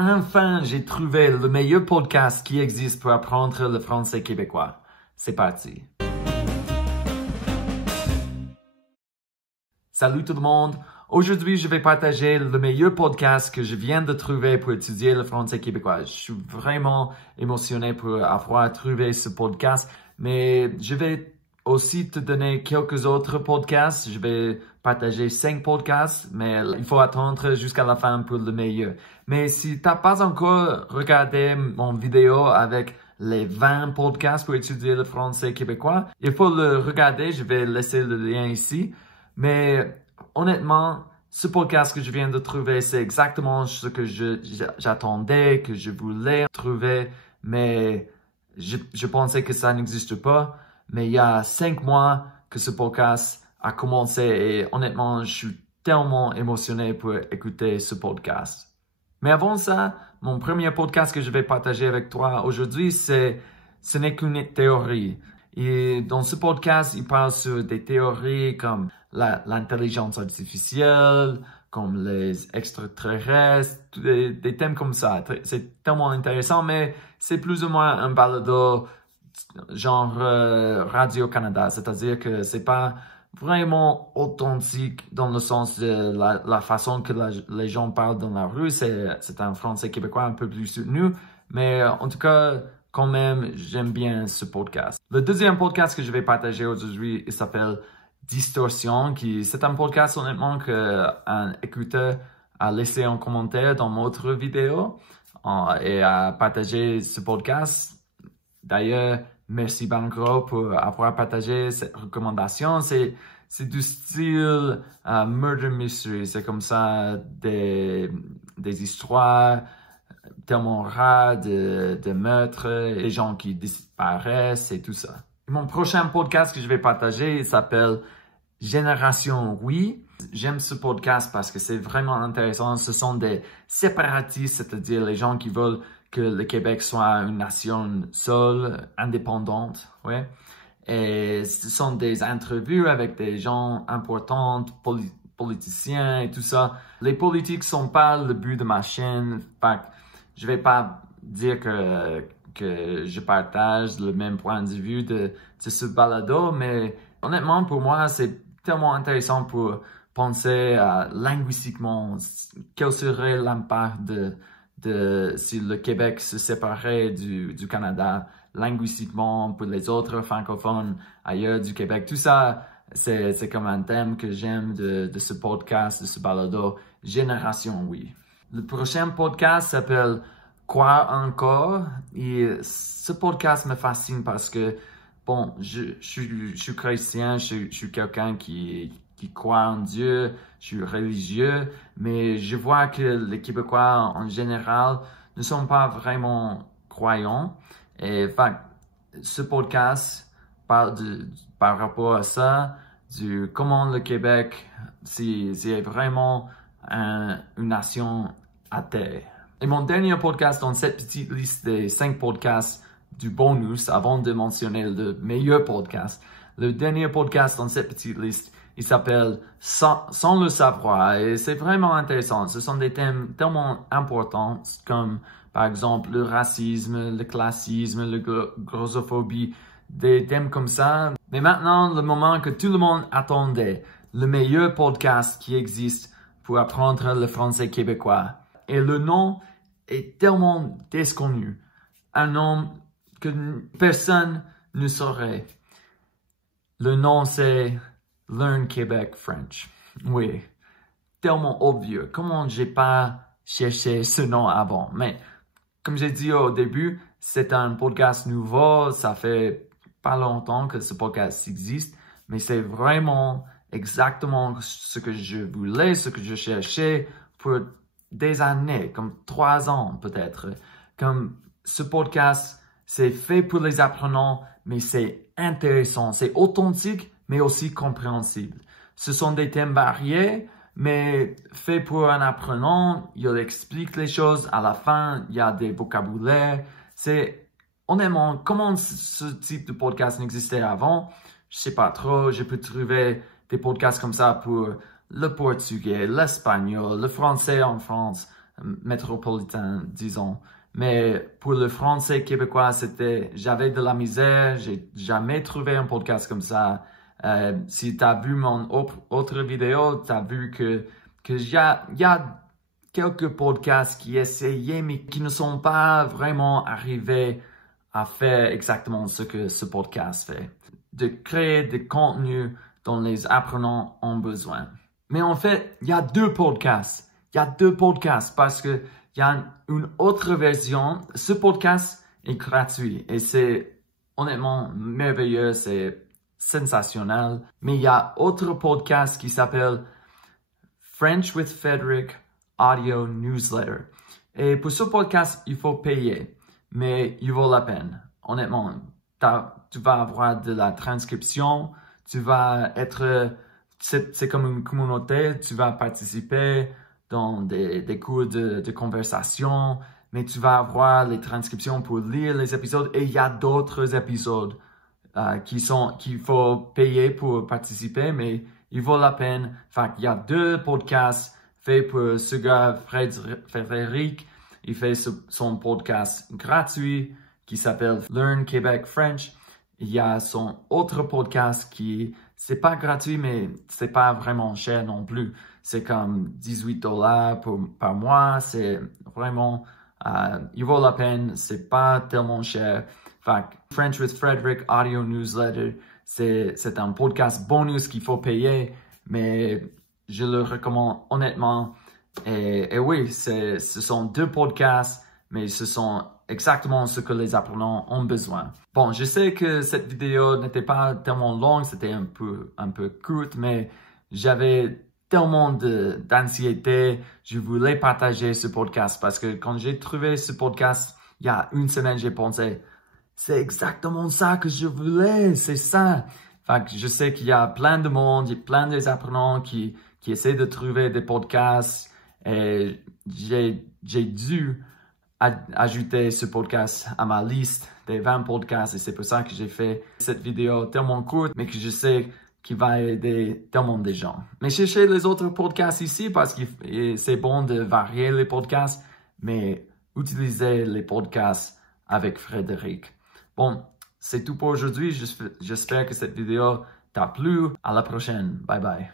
Enfin, j'ai trouvé le meilleur podcast qui existe pour apprendre le français québécois. C'est parti. Salut tout le monde. Aujourd'hui, je vais partager le meilleur podcast que je viens de trouver pour étudier le français québécois. Je suis vraiment émotionné pour avoir trouvé ce podcast, mais je vais aussi te donner quelques autres podcasts. Je vais partager 5 podcasts, mais il faut attendre jusqu'à la fin pour le meilleur. Mais si t'as pas encore regardé mon vidéo avec les 20 podcasts pour étudier le français québécois, il faut le regarder. Je vais laisser le lien ici. Mais honnêtement, ce podcast que je viens de trouver, c'est exactement ce que j'attendais, que je voulais trouver, mais je pensais que ça n'existe pas. Mais il y a 5 mois que ce podcast a commencé et honnêtement, je suis tellement émotionné pour écouter ce podcast. Mais avant ça, mon premier podcast que je vais partager avec toi aujourd'hui, ce n'est qu'une théorie. Et dans ce podcast, il parle sur des théories comme l'intelligence artificielle, comme les extraterrestres, des thèmes comme ça. C'est tellement intéressant, mais c'est plus ou moins un balado genre Radio-Canada, c'est-à-dire que c'est pas vraiment authentique dans le sens de la façon que les gens parlent dans la rue. C'est un français québécois un peu plus soutenu, mais en tout cas, quand même, j'aime bien ce podcast. Le deuxième podcast que je vais partager aujourd'hui, il s'appelle Distorsion, c'est un podcast honnêtement qu'un écouteur a laissé un commentaire dans notre vidéo et a partagé ce podcast. D'ailleurs, merci Bangro pour avoir partagé cette recommandation. C'est du style Murder Mystery. C'est comme ça des histoires tellement rares de meurtres, les gens qui disparaissent et tout ça. Mon prochain podcast que je vais partager, il s'appelle Génération Oui. J'aime ce podcast parce que c'est vraiment intéressant. Ce sont des séparatistes, c'est-à-dire les gens qui veulent que le Québec soit une nation seule, indépendante, ouais. Et ce sont des entrevues avec des gens importants, politiciens et tout ça. Les politiques sont pas le but de ma chaîne. Fait, je vais pas dire que je partage le même point de vue de ce balado, mais honnêtement, pour moi, c'est tellement intéressant pour penser linguistiquement quel serait l'impact si le Québec se séparait du Canada linguistiquement pour les autres francophones ailleurs du Québec. Tout ça, c'est comme un thème que j'aime de ce podcast, de ce balado, Génération Oui. Le prochain podcast s'appelle Croire encore. Et ce podcast me fascine parce que, bon, je suis chrétien, je suis quelqu'un qui croit en Dieu, je suis religieux, mais je vois que les Québécois en général ne sont pas vraiment croyants. Et enfin, ce podcast parle par rapport à ça, comment le Québec, c'est vraiment une nation athée. Et mon dernier podcast dans cette petite liste des 5 podcasts du bonus, avant de mentionner le meilleur podcast, le dernier podcast dans cette petite liste, il s'appelle Sans le savoir et c'est vraiment intéressant. Ce sont des thèmes tellement importants comme par exemple le racisme, le classisme, la grossophobie, des thèmes comme ça. Mais maintenant, le moment que tout le monde attendait, le meilleur podcast qui existe pour apprendre le français québécois. Et le nom est tellement desconnu. Un nom que personne ne saurait. Le nom c'est Learn Québec French. Oui, tellement obvious. Comment j'ai pas cherché ce nom avant? Mais comme j'ai dit au début, c'est un podcast nouveau. Ça fait pas longtemps que ce podcast existe, mais c'est vraiment exactement ce que je voulais, ce que je cherchais pour des années, comme 3 ans peut-être. Comme ce podcast, c'est fait pour les apprenants, mais c'est intéressant, c'est authentique, mais aussi compréhensible. Ce sont des thèmes variés, mais fait pour un apprenant, il explique les choses. À la fin, il y a des vocabulaires. Honnêtement, comment ce type de podcast n'existait avant? Je sais pas trop. Je peux trouver des podcasts comme ça pour le portugais, l'espagnol, le français en France, métropolitain, disons. Mais pour le français québécois, j'avais de la misère, j'ai jamais trouvé un podcast comme ça. Si tu as vu mon autre vidéo, tu as vu que y a quelques podcasts qui essayaient, mais qui ne sont pas vraiment arrivés à faire exactement ce que ce podcast fait. De créer des contenus dont les apprenants ont besoin. Mais en fait, il y a deux podcasts. Il y a deux podcasts parce que il y a une autre version. Ce podcast est gratuit et c'est honnêtement merveilleux, c'est sensationnel. Mais il y a autre podcast qui s'appelle French with Frederick Audio Newsletter. Et pour ce podcast, il faut payer, mais il vaut la peine. Honnêtement, tu vas avoir de la transcription, tu vas être, c'est comme une communauté, tu vas participer dans des cours de conversation, mais tu vas avoir les transcriptions pour lire les épisodes et il y a d'autres épisodes qu'il faut payer pour participer, mais il vaut la peine. Enfin, il y a deux podcasts faits pour ce gars, Frédéric. Il fait son podcast gratuit qui s'appelle Learn Québec French. Il y a son autre podcast c'est pas gratuit, mais c'est pas vraiment cher non plus. C'est comme $18 par mois. C'est vraiment, il vaut la peine. C'est pas tellement cher. Fait French with Frederick Audio Newsletter, c'est un podcast bonus qu'il faut payer, mais je le recommande honnêtement. Et oui, ce sont deux podcasts, mais ce sont exactement ce que les apprenants ont besoin. Bon, je sais que cette vidéo n'était pas tellement longue, c'était un peu courte, mais j'avais tellement d'anxiété. Je voulais partager ce podcast parce que quand j'ai trouvé ce podcast il y a une semaine, j'ai pensé, c'est exactement ça que je voulais, c'est ça. Fait que je sais qu'il y a plein de monde, il y a plein d'apprenants qui essaient de trouver des podcasts et j'ai dû ajouter ce podcast à ma liste des 20 podcasts et c'est pour ça que j'ai fait cette vidéo tellement courte, mais que je sais qu'il va aider tellement de gens. Mais cherchez les autres podcasts ici parce que c'est bon de varier les podcasts, mais utilisez les podcasts avec Frédéric. Bon, c'est tout pour aujourd'hui. J'espère que cette vidéo t'a plu. À la prochaine. Bye bye.